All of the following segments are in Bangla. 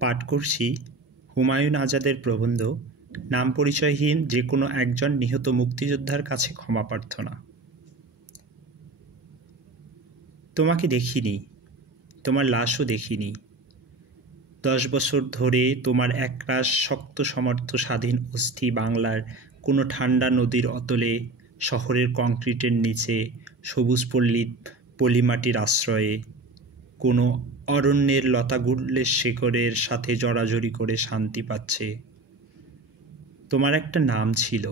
পাঠ করছি হুমায়ুন আজাদের প্রবন্ধ নাম পরিচয়হীন যে কোনো একজন নিহত মুক্তিযোদ্ধার কাছে ক্ষমা প্রার্থনা। তোমাকে দেখিনি, তোমার লাশও দেখিনি। 10 বছর ধরে তোমার একরাশ শক্ত সমর্থ স্বাধীন অস্থি বাংলার কোনো ঠান্ডা নদীর অতলে, শহরের কংক্রিটের নিচে, সবুজ পলিমাটির আশ্রয়ে, কোনো অরণ্যের লতাগুল্মের শেকড়ের সাথে জড়াজড়ি করে শান্তি পাচ্ছে। তোমার একটা নাম ছিল,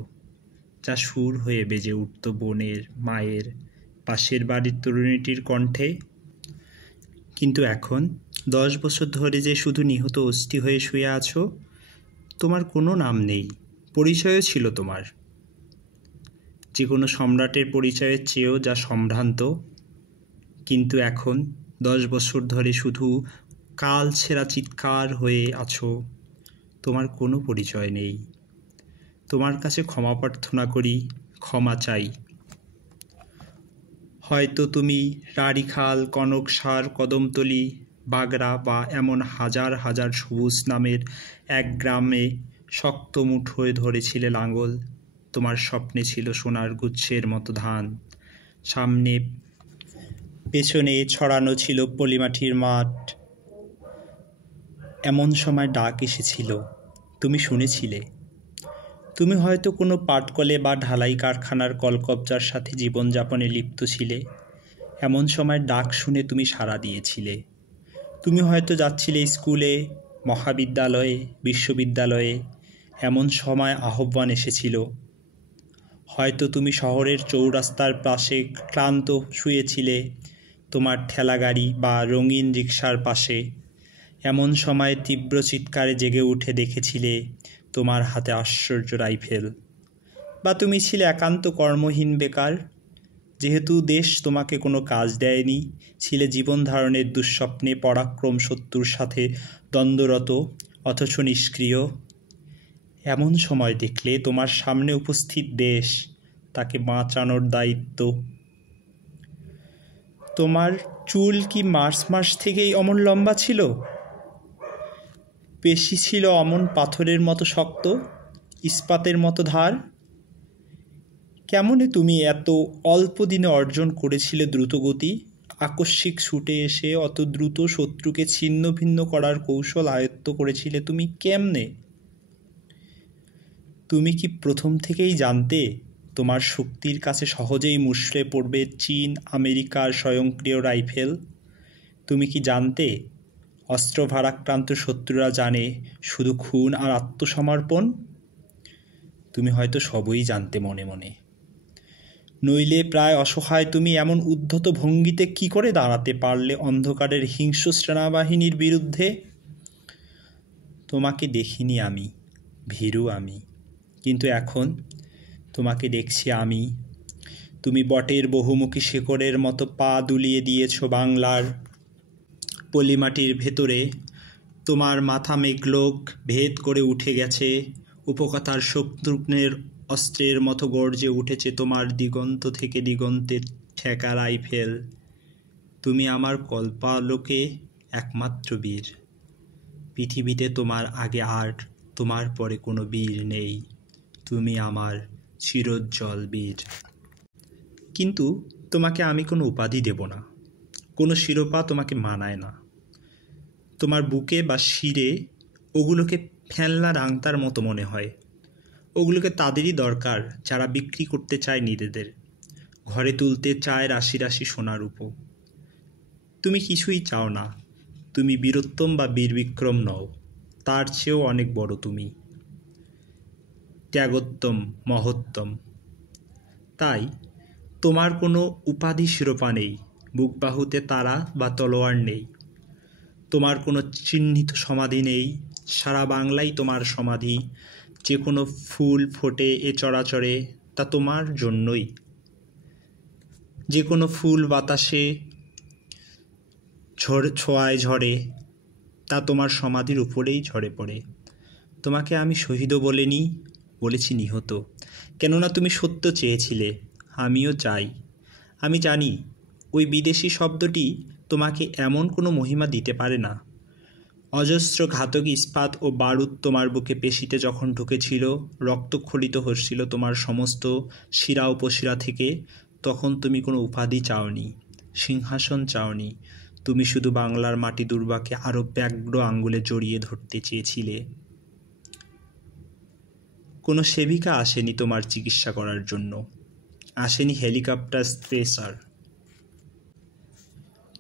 যা সুর হয়ে বেজে উঠত বোনের, মায়ের, পাশের বাড়ির তরুণীটির কণ্ঠে। কিন্তু এখন 10 বছর ধরে যে শুধু নিহত অস্থি হয়ে শুয়ে আছো, তোমার কোনো নাম নেই, পরিচয়ও ছিল তোমার, যে কোনো সম্রাটের পরিচয়ের চেয়েও যা সম্ভ্রান্ত। কিন্তু এখন 10 বছর ধরে শুধু কাল ছেঁড়া চিৎকার হয়ে আছো, তোমার কোনো পরিচয় নেই। তোমার কাছে ক্ষমা প্রার্থনা করি, ক্ষমা চাই। হয়তো তুমি রাড়িখাল, কনকসার, কদমতলী, বাগড়া বা এমন হাজার হাজার সবুজ নামের এক গ্রামে শক্ত মুঠোয় ধরেছিলে লাঙল। তোমার স্বপ্নে ছিল সোনার গুচ্ছের মতো ধান, সামনে পেছনে ছড়ানো ছিল পলিমাটির মাঠ। এমন সময় ডাক এসেছিল, তুমি শুনেছিলে। তুমি হয়তো কোনো পাটকলে বা ঢালাই কারখানার কলকবজার সাথে জীবনযাপনে লিপ্ত ছিলে। এমন সময় ডাক শুনে তুমি সাড়া দিয়েছিলে। তুমি হয়তো যাচ্ছিলে স্কুলে, মহাবিদ্যালয়ে, বিশ্ববিদ্যালয়ে। এমন সময় আহ্বান এসেছিল। হয়তো তুমি শহরের চৌরাস্তার পাশে ক্লান্ত শুয়েছিলে, তোমার ঠেলাগাড়ি বা রঙিন রিকশার পাশে। এমন সময় তীব্র চিৎকারে জেগে উঠে দেখেছিলে তোমার হাতে আশ্চর্য রাইফেল। বা তুমি ছিলে একান্ত কর্মহীন বেকার, যেহেতু দেশ তোমাকে কোনো কাজ দেয়নি, ছিলে জীবন ধারণের দুঃস্বপ্নে পরাক্রম শত্রুর সাথে দ্বন্দ্বরত, অথচ নিষ্ক্রিয়। এমন সময় দেখলে তোমার সামনে উপস্থিত দেশ, তাকে বাঁচানোর দায়িত্ব। তোমার চুল কি মার্চ মাস থেকেই অমন লম্বা ছিল? পেশি ছিল অমন পাথরের মতো শক্ত, ইস্পাতের মতো ধার? কেমনে তুমি এত অল্প দিনে অর্জন করেছিলে দ্রুতগতি? আকস্মিক ছুটে এসে অত দ্রুত শত্রুকে ছিন্ন ভিন্ন করার কৌশল আয়ত্ত করেছিলে তুমি কেমনে? তুমি কি প্রথম থেকেই জানতে তোমার শক্তির কাছে সহজেই মুষড়ে পড়বে চীন, আমেরিকার স্বয়ংক্রিয় রাইফেল? তুমি কি জানতে অস্ত্র ভারাক্রান্ত শত্রুরা জানে শুধু খুন আর আত্মসমর্পণ? তুমি হয়তো সবই জানতে মনে মনে, নইলে প্রায় অসহায় তুমি এমন উদ্ধত ভঙ্গিতে কি করে দাঁড়াতে পারলে অন্ধকারের হিংস্র সেনাবাহিনীর বিরুদ্ধে? তোমাকে দেখিনি আমি, ভীরু আমি, কিন্তু এখন তোমাকে দেখছি আমি। তুমি বটের বহুমুখী শেকড়ের মতো পা দুলিয়ে দিয়েছ বাংলার পলিমাটির ভেতরে। তোমার মাথা মেঘলোক ভেদ করে উঠে গেছে, উপকথার শত্রুঘ্নের অস্ত্রের মতো গর্জে উঠেছে তোমার দিগন্ত থেকে দিগন্তের ঠেকা রাইফেল। তুমি আমার কল্পালোকে একমাত্র বীর। পৃথিবীতে তোমার আগে আর তোমার পরে কোনো বীর নেই। তুমি আমার চিরোজ্জ্বল বীর। কিন্তু তোমাকে আমি কোনো উপাধি দেব না, কোনো শিরোপা তোমাকে মানায় না। তোমার বুকে বা শিরে ওগুলোকে ফেলনার আংটার মতো মনে হয়। ওগুলোকে তাদেরই দরকার যারা বিক্রি করতে চায় নিজেদের, ঘরে তুলতে চায় রাশি রাশি সোনার রূপো। তুমি কিছুই চাও না, তুমি বীরোত্তম বা বীরবিক্রম নও, তার চেয়েও অনেক বড় তুমি, ত্যাগোত্তম, মহোত্তম। তাই তোমার কোনো উপাধি শিরোপা নেই, বুকবাহুতে তারা বা তলোয়ার নেই। তোমার কোনো চিহ্নিত সমাধি নেই, সারা বাংলাই তোমার সমাধি। যে কোনো ফুল ফোটে এ চরাচরে, তা তোমার জন্যই। যে কোনো ফুল বাতাসে ছোঁয়ায় ঝরে, তা তোমার সমাধির উপরেই ঝরে পড়ে। তোমাকে আমি শহীদও বলিনি, বলেছি নিহত, কেননা তুমি সত্য চেয়েছিলে, আমিও চাই। আমি জানি ওই বিদেশি শব্দটি তোমাকে এমন কোনো মহিমা দিতে পারে না, অজস্র ঘাতক ইস্পাত ও বারুদ তোমার বুকে পেশিতে যখন ঢুকেছিল, রক্তক্ষরিত হচ্ছিল তোমার সমস্ত শিরা উপশিরা থেকে, তখন তুমি কোনো উপাধি চাওনি, সিংহাসন চাওনি। তুমি শুধু বাংলার মাটি দুর্বাকে আরও ব্যগ্র আঙ্গুলে জড়িয়ে ধরতে চেয়েছিলে। কোনো সেবিকা আসেনি তোমার চিকিৎসা করার জন্য, আসেনি হেলিকপ্টার স্ট্রেচার।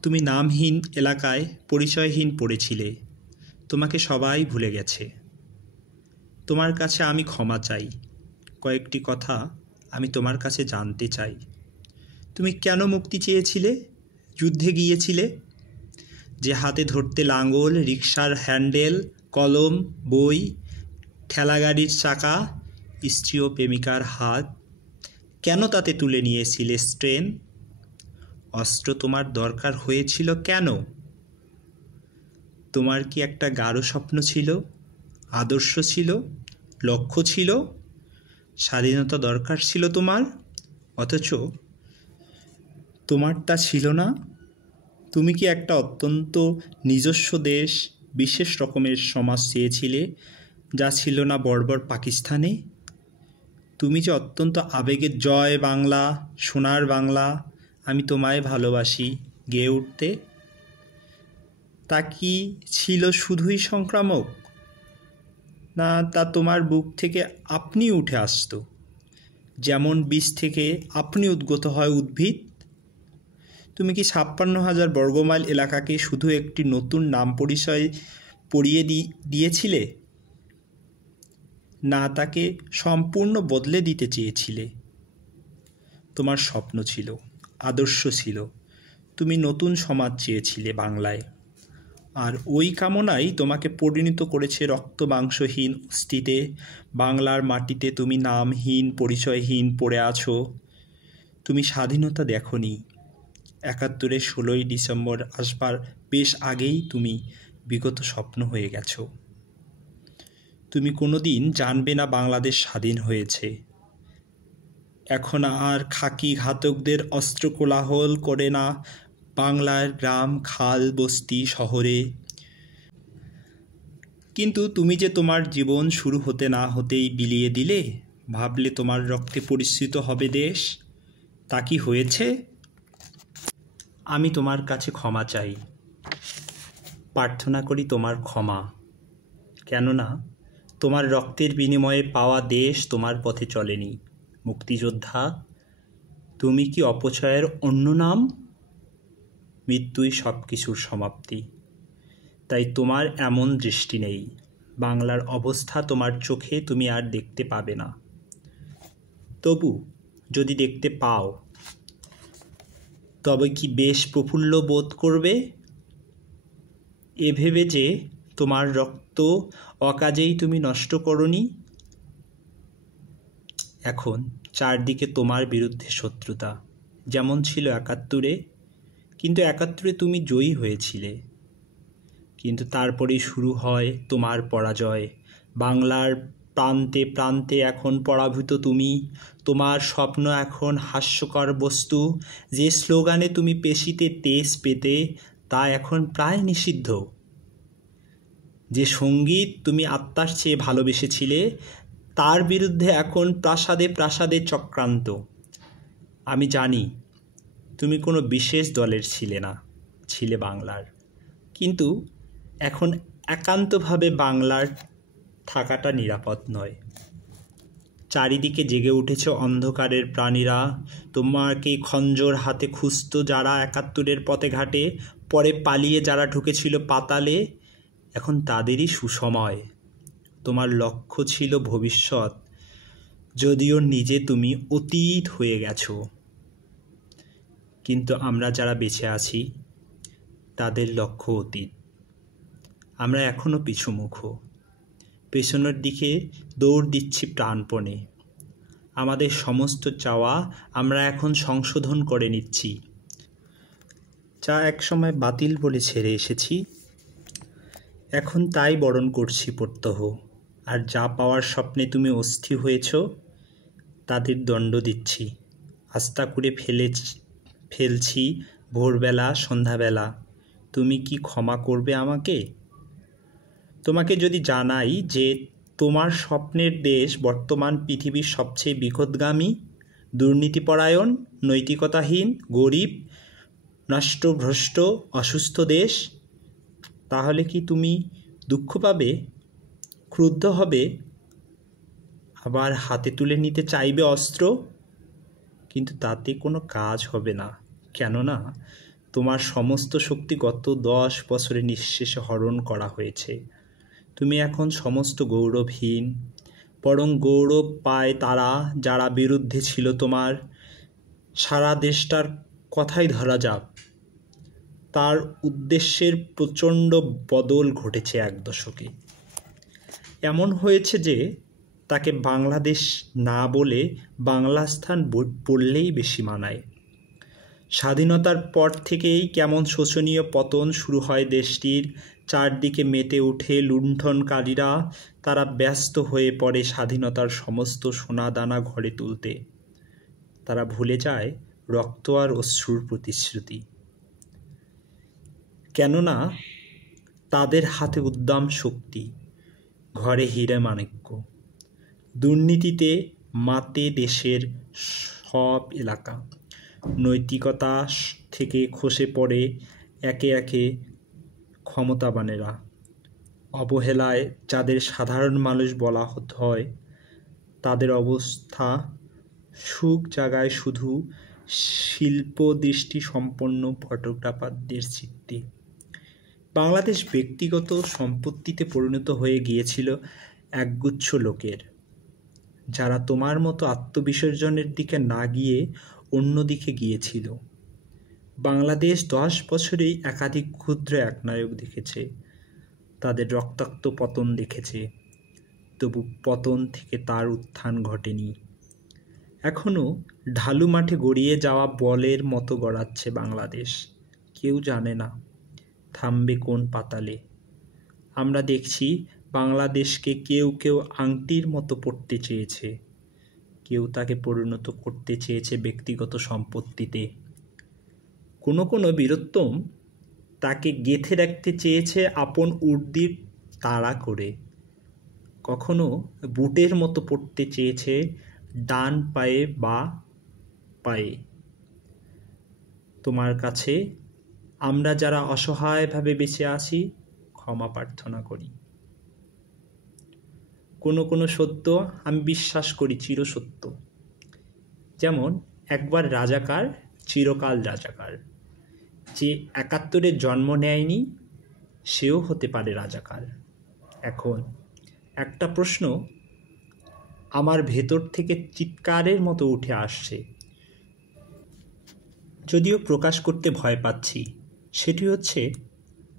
তুমি নামহীন এলাকায় পরিচয়হীন পড়েছিলে, তোমাকে সবাই ভুলে গেছে। তোমার কাছে আমি ক্ষমা চাই, কয়েকটি কথা আমি তোমার কাছে জানতে চাই। তুমি কেন মুক্তি চেয়েছিলে, যুদ্ধে গিয়েছিলে? যে হাতে ধরতে লাঙল, রিকশার হ্যান্ডেল, কলম, বই, ঠেলাগাড়ির চাকা, স্ত্রী ও প্রেমিকার হাত, কেন তাতে তুলে নিয়েছিলে স্ট্রেন? অস্ত্র তোমার দরকার হয়েছিল কেন? তোমার কি একটা গাঢ় স্বপ্ন ছিল, আদর্শ ছিল, লক্ষ্য ছিল, স্বাধীনতা দরকার ছিল তোমার, অথচ তোমার তা ছিল না? তুমি কি একটা অত্যন্ত নিজস্ব দেশ, বিশেষ রকমের সমাজ চেয়েছিলে, যা ছিল না বর্বর পাকিস্তানে? তুমি যে অত্যন্ত আবেগের জয় বাংলা, সোনার বাংলা, আমি তোমায় ভালোবাসি গেয়ে উঠতে, তা কি ছিল শুধুই সংক্রামক, না তা তোমার বুক থেকে আপনি উঠে আসতো, যেমন বীজ থেকে আপনি উদ্গত হয় উদ্ভিদ? তুমি কি 56,000 বর্গমাইল এলাকাকে শুধু একটি নতুন নাম পরিচয় পরিয়ে দিয়েছিলে, না তাকে সম্পূর্ণ বদলে দিতে চেয়েছিলে? তোমার স্বপ্ন ছিল, আদর্শ ছিল, তুমি নতুন সমাজ চেয়েছিলে বাংলায়, আর ওই কামনাই তোমাকে পরিণত করেছে রক্তমাংসহীন অস্থিতে। বাংলার মাটিতে তুমি নামহীন, পরিচয়হীন পড়ে আছো। তুমি স্বাধীনতা দেখোনি। ৭১-এর ১৬ই ডিসেম্বর আসবার বেশ আগেই তুমি বিগত স্বপ্ন হয়ে গেছো। তুমি কোনো দিন জানবে না বাংলাদেশ স্বাধীন হয়েছে। এখন আর খাকি ঘাতকদের অস্ত্র কোলাহল করে না বাংলার গ্রাম, খাল, বস্তি, শহরে। কিন্তু তুমি যে তোমার জীবন শুরু হতে না হতেই বিলিয়ে দিলে, ভাবলে তোমার রক্তে পরিশ্রিত হবে দেশ, তা কি হয়েছে? আমি তোমার কাছে ক্ষমা চাই, প্রার্থনা করি তোমার ক্ষমা। কেননা তোমার রক্তের বিনিময়ে পাওয়া দেশ তোমার পথে চলেনি। মুক্তিযোদ্ধা, তুমি কি অপচয়ের অন্য নাম? মৃত্যুই সব কিছুর সমাপ্তি। তাই তোমার এমন দৃষ্টি নেই, বাংলার অবস্থা তোমার চোখে তুমি আর দেখতে পাবে না। তবু যদি দেখতে পাও, তবে কি বেশ প্রফুল্ল বোধ করবে, এ ভেবে যে তোমার রক্ত অকাজেই তুমি নষ্ট করনি। এখন চারদিকে তোমার বিরুদ্ধে শত্রুতা, যেমন ছিল ৭১-এ, কিন্তু ৭১-এ তুমি জয়ী হয়েছিলে। কিন্তু তারপরেই শুরু হয় তোমার পরাজয়। বাংলার প্রান্তে প্রান্তে এখন পরাভূত তুমি। তোমার স্বপ্ন এখন হাস্যকর বস্তু। যে স্লোগানে তুমি পেশিতে তেজ পেতে, তা এখন প্রায় নিষিদ্ধ। যে সঙ্গীত তুমি আত্মার চেয়ে ভালোবেসেছিলে, তার বিরুদ্ধে এখন প্রাসাদে প্রাসাদে চক্রান্ত। আমি জানি তুমি কোনো বিশেষ দলের ছিলে না, ছিলে বাংলার। কিন্তু এখন একান্তভাবে বাংলার থাকাটা নিরাপদ নয়। চারিদিকে জেগে উঠেছে অন্ধকারের প্রাণীরা। তোমাকে খঞ্জর হাতে খুঁজত যারা ৭১-এর পথে ঘাটে, পরে পালিয়ে যারা ঢুকেছিল পাতালে, এখন তাদেরই সুসময়। তোমার লক্ষ্য ছিল ভবিষ্যৎ, যদিও নিজে তুমি অতীত হয়ে গেছো। কিন্তু আমরা যারা বেঁচে আছি, তাদের লক্ষ্য অতীত। আমরা এখনও পিছুমুখ, পেছনের দিকে দৌড় দিচ্ছি প্রাণপণে। আমাদের সমস্ত চাওয়া আমরা এখন সংশোধন করে নিচ্ছি। যা একসময় বাতিল বলে ছেড়ে এসেছি, এখন তাই বরণ করছি প্রত্যহ। আর যা পাওয়ার স্বপ্নে তুমি অস্থির হয়েছ, তাদের দণ্ড দিচ্ছি। আস্থা করে ফেলছি ভোরবেলা, সন্ধ্যাবেলা। তুমি কি ক্ষমা করবে আমাকে? তোমাকে যদি জানাই যে তোমার স্বপ্নের দেশ বর্তমান পৃথিবীর সবচেয়ে বিপথগামী, দুর্নীতিপরায়ণ, নৈতিকতাহীন, গরিব, নষ্টভ্রষ্ট, অসুস্থ দেশ, তাহলে কি তুমি দুঃখ পাবে, ক্রুদ্ধ হবে, আবার হাতে তুলে নিতে চাইবে অস্ত্র? কিন্তু তাতে কোনো কাজ হবে না, কেননা তোমার সমস্ত শক্তি গত 10 বছরে নিঃশেষে হরণ করা হয়েছে। তুমি এখন সমস্ত গৌরবহীন, বরং গৌরব পায় তারা যারা বিরুদ্ধে ছিল তোমার। সারা দেশটার কথাই ধরা যাক, তার উদ্দেশ্যের প্রচণ্ড বদল ঘটেছে 1 দশকে। এমন হয়েছে যে তাকে বাংলাদেশ না বলে বাংলাস্থান বললেই বেশি মানায়। স্বাধীনতার পর থেকেই কেমন শোচনীয় পতন শুরু হয় দেশটির। চারদিকে মেতে ওঠে লুণ্ঠনকারীরা। তারা ব্যস্ত হয়ে পড়ে স্বাধীনতার সমস্ত সোনাদানা ঘরে তুলতে। তারা ভুলে যায় রক্ত আর অশ্রুর প্রতিশ্রুতি, কেননা তাদের হাতে উদ্দাম শক্তি, ঘরে হীরে মাণিক্য। দুর্নীতিতে মাতে দেশের সব এলাকা। নৈতিকতা থেকে খসে পড়ে একে একে ক্ষমতাবানেরা। অবহেলায় যাদের সাধারণ মানুষ বলা হয়, তাদের অবস্থা সুখ জাগায় শুধু শিল্পদৃষ্টি সম্পন্ন ফটোগ্রাফারদের চিত্তে। বাংলাদেশ ব্যক্তিগত সম্পত্তিতে পরিণত হয়ে গিয়েছিল একগুচ্ছ লোকের, যারা তোমার মতো আত্মবিসর্জনের দিকে না গিয়ে অন্য দিকে গিয়েছিল। বাংলাদেশ 10 বছরেই একাধিক ক্ষুদ্র একনায়ক দেখেছে, তাদের রক্তাক্ত পতন দেখেছে, তবু পতন থেকে তার উত্থান ঘটেনি। এখনও ঢালু মাঠে গড়িয়ে যাওয়া বলের মতো গড়াচ্ছে বাংলাদেশ। কেউ জানে না থামবে কোন পাতালে। আমরা দেখছি বাংলাদেশকে কেউ কেউ আংটির মতো পড়তে চেয়েছে, কেউ তাকে পরিণত করতে চেয়েছে ব্যক্তিগত সম্পত্তিতে। কোনো কোনো বীরোত্তম তাকে গেঁথে রাখতে চেয়েছে আপন উর্দির তাড়া করে। কখনো বুটের মতো পড়তে চেয়েছে ডান পায়ে বা পায়ে। তোমার কাছে আমরা যারা অসহায়ভাবে বেঁচে আছি ক্ষমা প্রার্থনা করি। কোনো কোনো সত্য আমি বিশ্বাস করি চিরসত্য, যেমন একবার রাজাকার চিরকাল রাজাকার। যে 71-এ জন্ম নেয়নি সেও হতে পারে রাজাকার। এখন একটা প্রশ্ন আমার ভেতর থেকে চিৎকারের মতো উঠে আসছে, যদিও প্রকাশ করতে ভয় পাচ্ছি। সেটি হচ্ছে,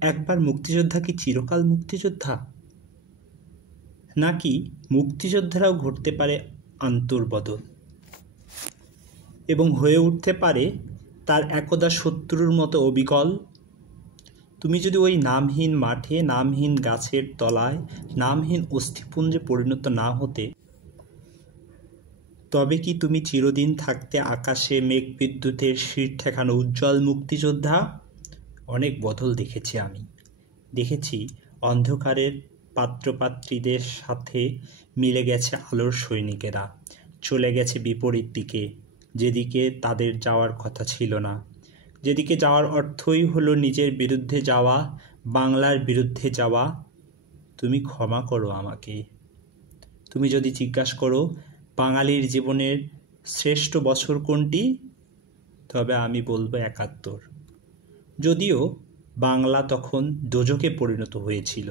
একবার মুক্তিযোদ্ধা কি চিরকাল মুক্তিযোদ্ধা? নাকি মুক্তিযোদ্ধারাও ঘটতে পারে অন্তর্বদল এবং হয়ে উঠতে পারে তার একদা শত্রুর মতো অবিকল? তুমি যদি ওই নামহীন মাঠে, নামহীন গাছের তলায়, নামহীন অস্থিপুঞ্জে পরিণত না হতে, তবে কি তুমি চিরদিন থাকতে আকাশে মেঘ বিদ্যুতের শির ঠেকানো উজ্জ্বল মুক্তিযোদ্ধা? অনেক বদল দেখেছি আমি। দেখেছি অন্ধকারের পাত্রপাত্রীদের সাথে মিলে গেছে আলোর সৈনিকেরা, চলে গেছে বিপরীত দিকে, যেদিকে তাদের যাওয়ার কথা ছিল না। যেদিকে যাওয়ার অর্থই হলো নিজের বিরুদ্ধে যাওয়া, বাংলার বিরুদ্ধে যাওয়া। তুমি ক্ষমা করো আমাকে। তুমি যদি জিজ্ঞাসা করো বাঙালির জীবনের শ্রেষ্ঠ বছর কোনটি, তবে আমি বলবো 71। যদিও বাংলা তখন দোজকে পরিণত হয়েছিল,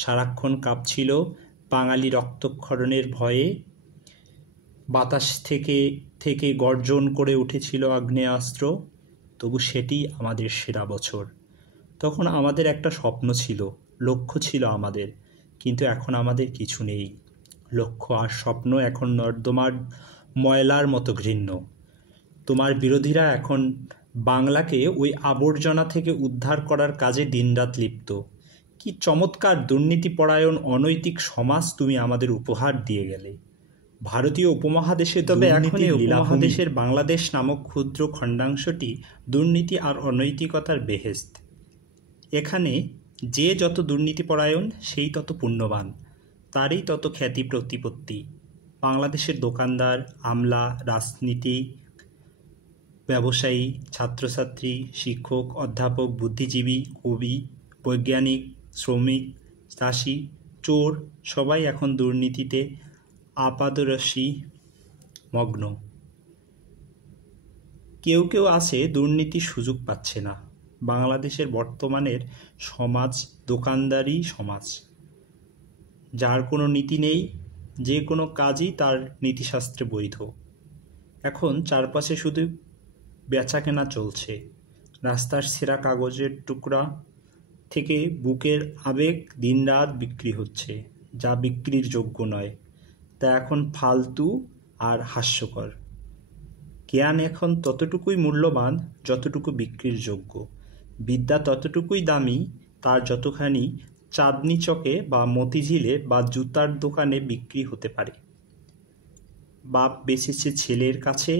সারাক্ষণ কাঁপছিল বাঙালি রক্তক্ষরণের ভয়ে। বাতাস থেকে থেকে গর্জন করে উঠেছিল আগ্নেয়াস্ত্র। তবু সেটি আমাদের সেরা বছর। তখন আমাদের একটা স্বপ্ন ছিল, লক্ষ্য ছিল আমাদের, কিন্তু এখন আমাদের কিছু নেই। লক্ষ্য আর স্বপ্ন এখন নর্দমার ময়লার মতো ঘৃণ্য। তোমার বিরোধীরা এখন বাংলাকে ওই আবর্জনা থেকে উদ্ধার করার কাজে দিনরাত লিপ্ত। কি চমৎকার দুর্নীতিপরায়ণ অনৈতিক সমাজ তুমি আমাদের উপহার দিয়ে গেলে। ভারতীয় উপমহাদেশে, তবে এখন এই উপমহাদেশের বাংলাদেশ নামক ক্ষুদ্র খণ্ডাংশটি দুর্নীতি আর অনৈতিকতার বেহেশত। এখানে যে যত দুর্নীতিপরায়ণ সেই তত পুণ্যবান, তারই তত খ্যাতি প্রতিপত্তি। বাংলাদেশের দোকানদার, আমলা, রাজনীতিক, ব্যবসায়ী, ছাত্রছাত্রী, শিক্ষক, অধ্যাপক, বুদ্ধিজীবী, কবি, বৈজ্ঞানিক, শ্রমিক, চাষি, চোর সবাই এখন দুর্নীতিতে আপাদরসী মগ্ন। কেউ কেউ আছে দুর্নীতির সুযোগ পাচ্ছে না। বাংলাদেশের বর্তমানের সমাজ দোকানদারি সমাজ, যার কোনো নীতি নেই, যে কোনো কাজই তার নীতিশাস্ত্রে বৈধ। এখন চারপাশে শুধু বেচাকেনা চলছে। রাস্তার ছেঁড়া কাগজের টুকরা থেকে বুকের আবেগ দিনরাত বিক্রি হচ্ছে। যা বিক্রির যোগ্য নয় তা এখন ফালতু আর হাস্যকর। জ্ঞান এখন ততটুকুই মূল্যবান যতটুকু বিক্রির যোগ্য। বিদ্যা ততটুকুই দামি তার যতখানি চাঁদনি চকে বা মতিঝিলে বা জুতার দোকানে বিক্রি হতে পারে। বাপ বেচেছে ছেলের কাছে,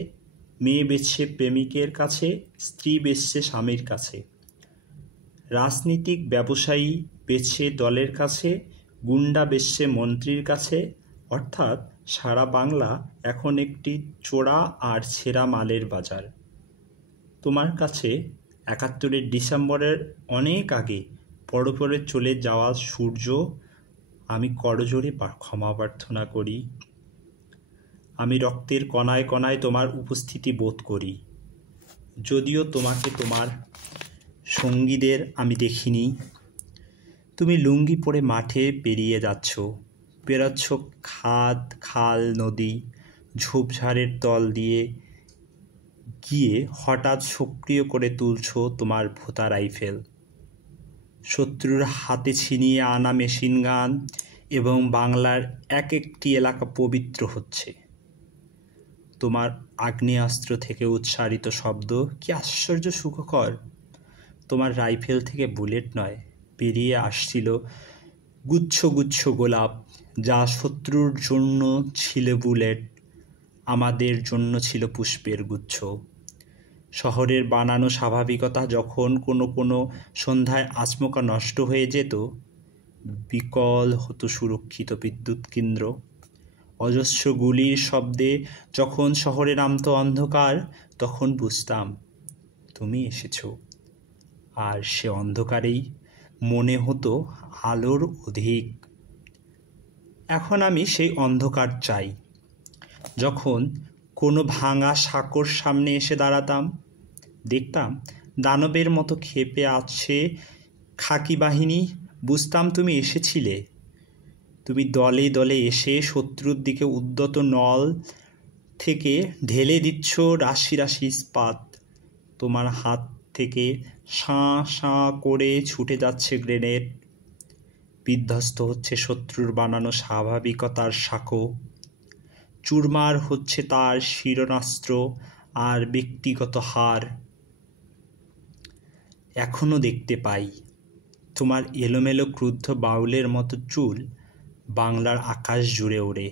মেয়ে বেচছে প্রেমিকের কাছে, স্ত্রী বেচছে স্বামীর কাছে। রাজনীতিক ব্যবসায়ী বেচছে দলের কাছে, গুন্ডা বেচছে মন্ত্রীর কাছে। অর্থাৎ সারা বাংলা এখন একটি চোরা আর ছেঁড়া মালের বাজার। তোমার কাছে ৭১-এর ডিসেম্বরের অনেক আগে পরে চলে যাওয়া সূর্য আমি করজোড়ে ক্ষমা প্রার্থনা করি। আমি রক্তের কণায় কণায় তোমার উপস্থিতি বোধ করি। যদিও তোমাকে তোমার সঙ্গীদের আমি দেখিনি। তুমি লুঙ্গি পরে মাঠে পেরোচ্ছ খাদ, খাল, নদী, ঝোপঝাড়ের তল দিয়ে গিয়ে হঠাৎ সক্রিয় করে তুলছ তোমার ভোতা রাইফেল। শত্রুর হাতে ছিনিয়ে আনা মেশিন গান এবং বাংলার এক একটি এলাকা পবিত্র হচ্ছে। তোমার আগ্নেয়াস্ত্র থেকে উচ্চারিত শব্দ কি আশ্চর্য সুখকর। তোমার রাইফেল থেকে বুলেট নয়, বেরিয়ে আসছিল গুচ্ছ গুচ্ছ গোলাপ, যা শত্রুর জন্য ছিল বুলেট, আমাদের জন্য ছিল পুষ্পের গুচ্ছ। শহরের বানানো স্বাভাবিকতা যখন কোনো সন্ধ্যায় আচমকা নষ্ট হয়ে যেত, বিকল হতো সুরক্ষিত বিদ্যুৎ কেন্দ্র। অজস্র গুলির শব্দে যখন শহরে নামতো অন্ধকার, তখন বুঝতাম তুমি এসেছো। আর সে অন্ধকারেই মনে হতো আলোর অধিক। এখন আমি সেই অন্ধকার চাই। যখন কোনো ভাঙা সাঁকোর সামনে এসে দাঁড়াতাম, দেখতাম দানবের মতো ক্ষেপে আছে খাকি বাহিনী, বুঝতাম তুমি এসেছিলে। তুমি দলে দলে এসে শত্রুর দিকে উদ্যত নল থেকে ঢেলে দিচ্ছ রাশি রাশি ইস্পাত। তোমার হাত থেকে শাঁ শাঁ করে ছুটে যাচ্ছে গ্রেনেড। বিধ্বস্ত হচ্ছে শত্রুর বানানো স্বাভাবিকতার সাঁকো। চুরমার হচ্ছে তার শিরনাস্ত্র আর ব্যক্তিগত হার। এখনো দেখতে পাই তোমার এলোমেলো ক্রুদ্ধ বাউলের মতো চুল বাংলার আকাশ জুড়ে ওড়ে।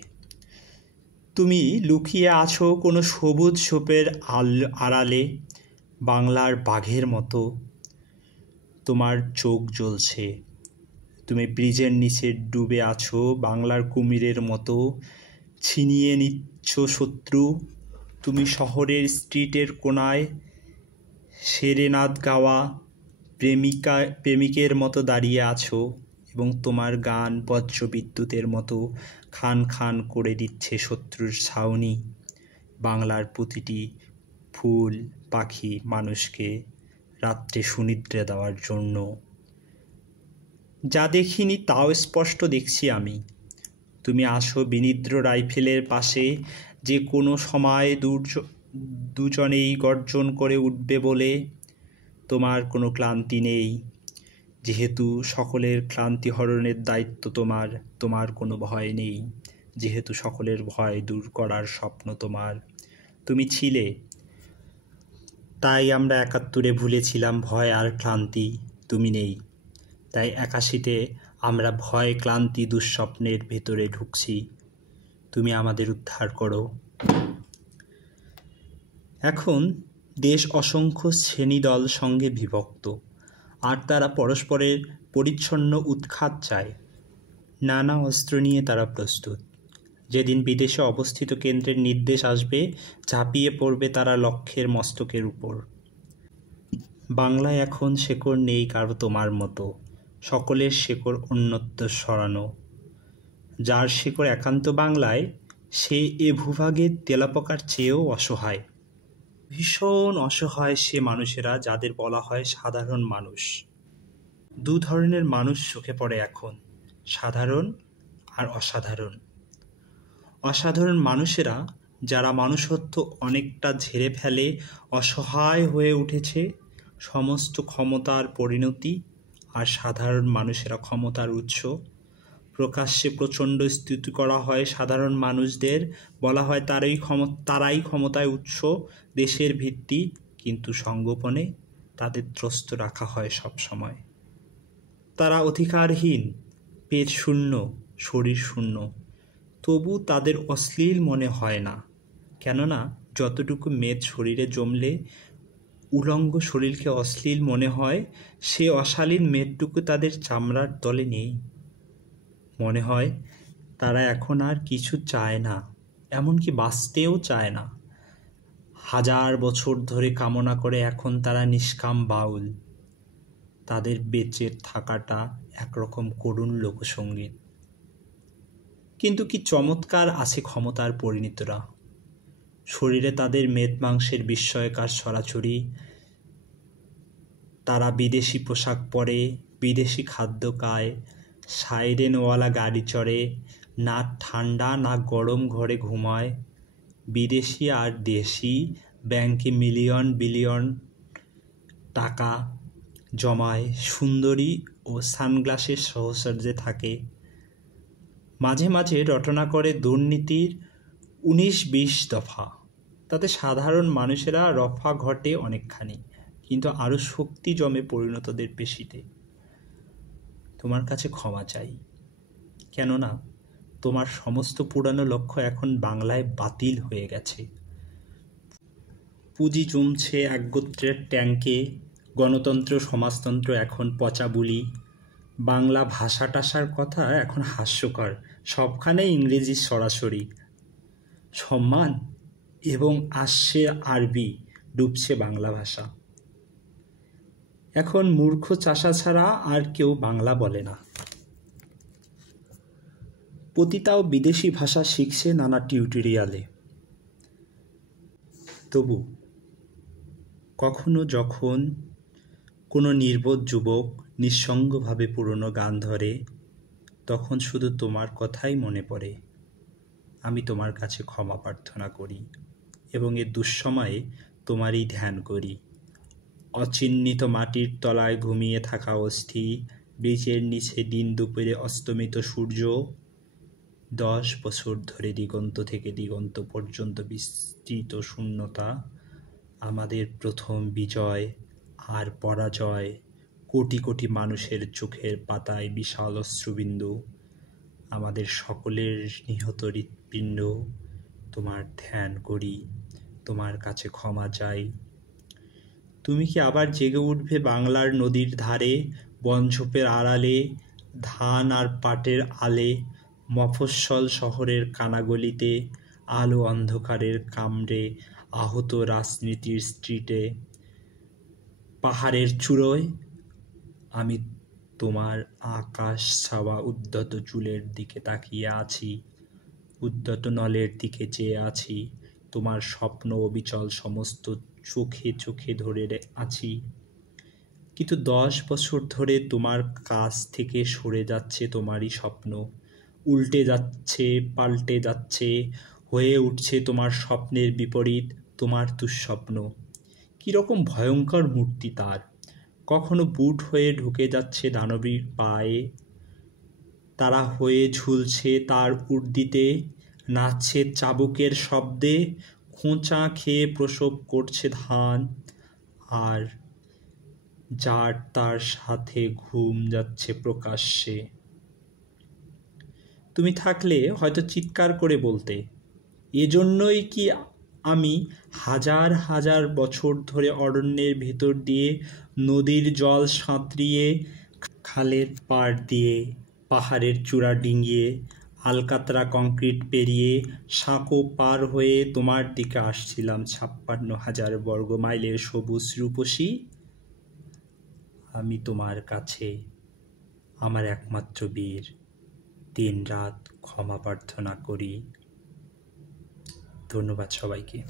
তুমি লুকিয়ে আছো কোনো সবুজ ঝোপের আড়ালে, বাংলার বাঘের মতো। তোমার চোখ জ্বলছে। তুমি ব্রিজের নিচে ডুবে আছো বাংলার কুমিরের মতো, ছিনিয়ে নিচ্ছ শত্রু। তুমি শহরের স্ট্রিটের কোণায় সেরেনাদ গাওয়া প্রেমিকের মতো দাঁড়িয়ে আছো এবং তোমার গান বজ্রবিদ্যুতের মতো খান খান করে দিচ্ছে শত্রুর ছাউনি। বাংলার প্রতিটি ফুল, পাখি, মানুষকে রাত্রে সুনিদ্রা দেওয়ার জন্য। যা দেখিনি তাও স্পষ্ট দেখছি আমি। তুমি আসো বিনিদ্র রাইফেলের পাশে, যে কোনো সময় দুজনেই গর্জন করে উঠবে বলে। তোমার কোনো ক্লান্তি নেই, যেহেতু সকলের ক্লান্তি হরণের দায়িত্ব তোমার। তোমার কোনো ভয় নেই, যেহেতু সকলের ভয় দূর করার স্বপ্ন তোমার। তুমি ছিলে, তাই আমরা ৭১-এ ভুলেছিলাম ভয় আর ক্লান্তি। তুমি নেই, তাই ৮১-তে আমরা ভয়, ক্লান্তি, দুঃস্বপ্নের ভেতরে ঢুকছি। তুমি আমাদের উদ্ধার করো। এখন দেশ অসংখ্য শ্রেণীদল সঙ্গে বিভক্ত, আর তারা পরস্পরের পরিচ্ছন্ন উৎখাত চায়। নানা অস্ত্র নিয়ে তারা প্রস্তুত। যেদিন বিদেশে অবস্থিত কেন্দ্রের নির্দেশ আসবে, ঝাঁপিয়ে পড়বে তারা লক্ষ্যের মস্তকের উপর। বাংলায় এখন শেকড় নেই কারো তোমার মতো, সকলের শেকড় অন্যত্র সরানো। যার শেকড় একান্ত বাংলায়, সে এ ভূভাগের তেলাপোকার চেয়েও অসহায়। ভীষণ অসহায় সে মানুষেরা যাদের বলা হয় সাধারণ মানুষ। দু ধরনের মানুষ চোখে পড়ে এখন, সাধারণ আর অসাধারণ। অসাধারণ মানুষেরা যারা মানুষত্ব অনেকটা ঝেড়ে ফেলে অসহায় হয়ে উঠেছে, সমস্ত ক্ষমতার পরিণতি। আর সাধারণ মানুষেরা ক্ষমতার উৎস। প্রকাশ্যে প্রচণ্ড স্তুতি করা হয় সাধারণ মানুষদের, বলা হয় তারাই ক্ষমতায় উৎস, দেশের ভিত্তি, কিন্তু সঙ্গোপনে তাদের ত্রস্ত রাখা হয় সব সময়। তারা অধিকারহীন, পেট শূন্য, শরীর শূন্য, তবু তাদের অশ্লীল মনে হয় না। কেননা যতটুকু মেদ শরীরে জমলে উলঙ্গ শরীরকে অশ্লীল মনে হয়, সে অশালীন মেদটুকু তাদের চামড়ার তলে নেই। মনে হয় তারা এখন আর কিছু চায় না, এমনকি বাঁচতেও চায় না। 1000 বছর ধরে কামনা করে এখন তারা নিষ্কাম বাউল। তাদের বেঁচে থাকাটা একরকম করুণ লোকসঙ্গীত। কিন্তু কি চমৎকার আছে ক্ষমতার পরিণতরা। শরীরে তাদের মেদ মাংসের বিস্ময়কার ছড়াছড়ি। তারা বিদেশি পোশাক পরে, বিদেশি খাদ্য খায়, সাইরেনওয়ালা গাড়ি চড়ে, না ঠান্ডা না গরম ঘরে ঘুমায়। বিদেশি আর দেশি ব্যাংকে মিলিয়ন বিলিয়ন টাকা জমায়, সুন্দরী ও সানগ্লাসের সহচর্যে থাকে। মাঝে মাঝে রটনা করে দুর্নীতির 19-20 দফা। তাতে সাধারণ মানুষেরা রফা ঘটে অনেকখানি, কিন্তু আরও শক্তি জমে পরিণতদের পেশিতে। তোমার কাছে ক্ষমা চাই, কেননা তোমার সমস্ত পুরানো লক্ষ্য এখন বাংলায় বাতিল হয়ে গেছে। পুঁজি জমছে একগোত্রের ট্যাঙ্কে, গণতন্ত্র সমাজতন্ত্র এখন পচা বুলি। বাংলা ভাষা টাষার কথা এখন হাস্যকর, সবখানে ইংরেজি সরাসরি। সম্মান এবং আসছে আরবি, ডুবছে বাংলা ভাষা। এখন মূর্খ চাষা ছাড়া আর কেউ বাংলা বলে না। পতিতাও বিদেশি ভাষা শিখছে নানা টিউটোরিয়ালে। তবু কখনো যখন কোনো নির্বোধ যুবক নিঃসঙ্গভাবে পুরনো গান ধরে, তখন শুধু তোমার কথাই মনে পড়ে। আমি তোমার কাছে ক্ষমা প্রার্থনা করি এবং এ দুঃসময়ে তোমারই ধ্যান করি। অচিহ্নিত মাটির তলায় ঘুমিয়ে থাকা অস্থি, বীচের নিচে দিন দুপুরে অস্তমিত সূর্য, 10 বছর ধরে দিগন্ত থেকে দিগন্ত পর্যন্ত বিস্তৃত শূন্যতা, আমাদের প্রথম বিজয় আর পরাজয়, কোটি কোটি মানুষের চোখের পাতায় বিশাল অশ্রুবিন্দু, আমাদের সকলের নিহত হৃৎপিণ্ড। তোমার ধ্যান করি, তোমার কাছে ক্ষমা চাই। তুমি কি আবার জেগে উঠবে বাংলার নদীর ধারে, বনঝোপের আড়ালে, ধান আর পাটের আলে, মফস্বল শহরের কানাগলিতে, আলো অন্ধকারের কামড়ে আহত রাজনীতির স্ট্রিটে, পাহাড়ের চূড়োয়? আমি তোমার আকাশ ছাওয়া উদ্যত চুলের দিকে তাকিয়ে আছি, উদ্যত নলের দিকে চেয়ে আছি, তোমার স্বপ্ন অবিচল সমস্ত চোখে চোখে ধরে আছি। কিন্তু 10 বছর ধরে তোমার কাছ থেকে সরে যাচ্ছে তোমারই স্বপ্ন, উল্টে যাচ্ছে, পাল্টে যাচ্ছে, হয়ে উঠছে তোমার স্বপ্নের বিপরীত, তোমার দুঃস্বপ্ন। কীরকম ভয়ঙ্কর মূর্তি তার! কখনো বুট হয়ে ঢুকে যাচ্ছে দানবীর পায়ে, তারা হয়ে ঝুলছে তার উর্দিতে, নাচছে চাবুকের শব্দে, খোঁচা খেয়ে প্রসব করছে ধান, আর যার তার সাথে ঘুম যাচ্ছে প্রকাশ্যে। তুমি থাকলে হয়তো চিৎকার করে বলতে, এজন্যই কি আমি 1000 বছর ধরে অরণ্যের ভেতর দিয়ে নদীর জল সাঁতরিয়ে খালের পাড় দিয়ে, পাহাড়ের চূড়া ডিঙিয়ে, আলকাতরা কংক্রিট পেরিয়ে, সাঁকো পার হয়ে তোমার দিকে আসছিলাম ৫৬,০০০ বর্গ মাইলের সবুজ রূপসী। আমি তোমার কাছে আমার একমাত্র বীর দিনরাত ক্ষমা প্রার্থনা করি। ধন্যবাদ সবাইকে।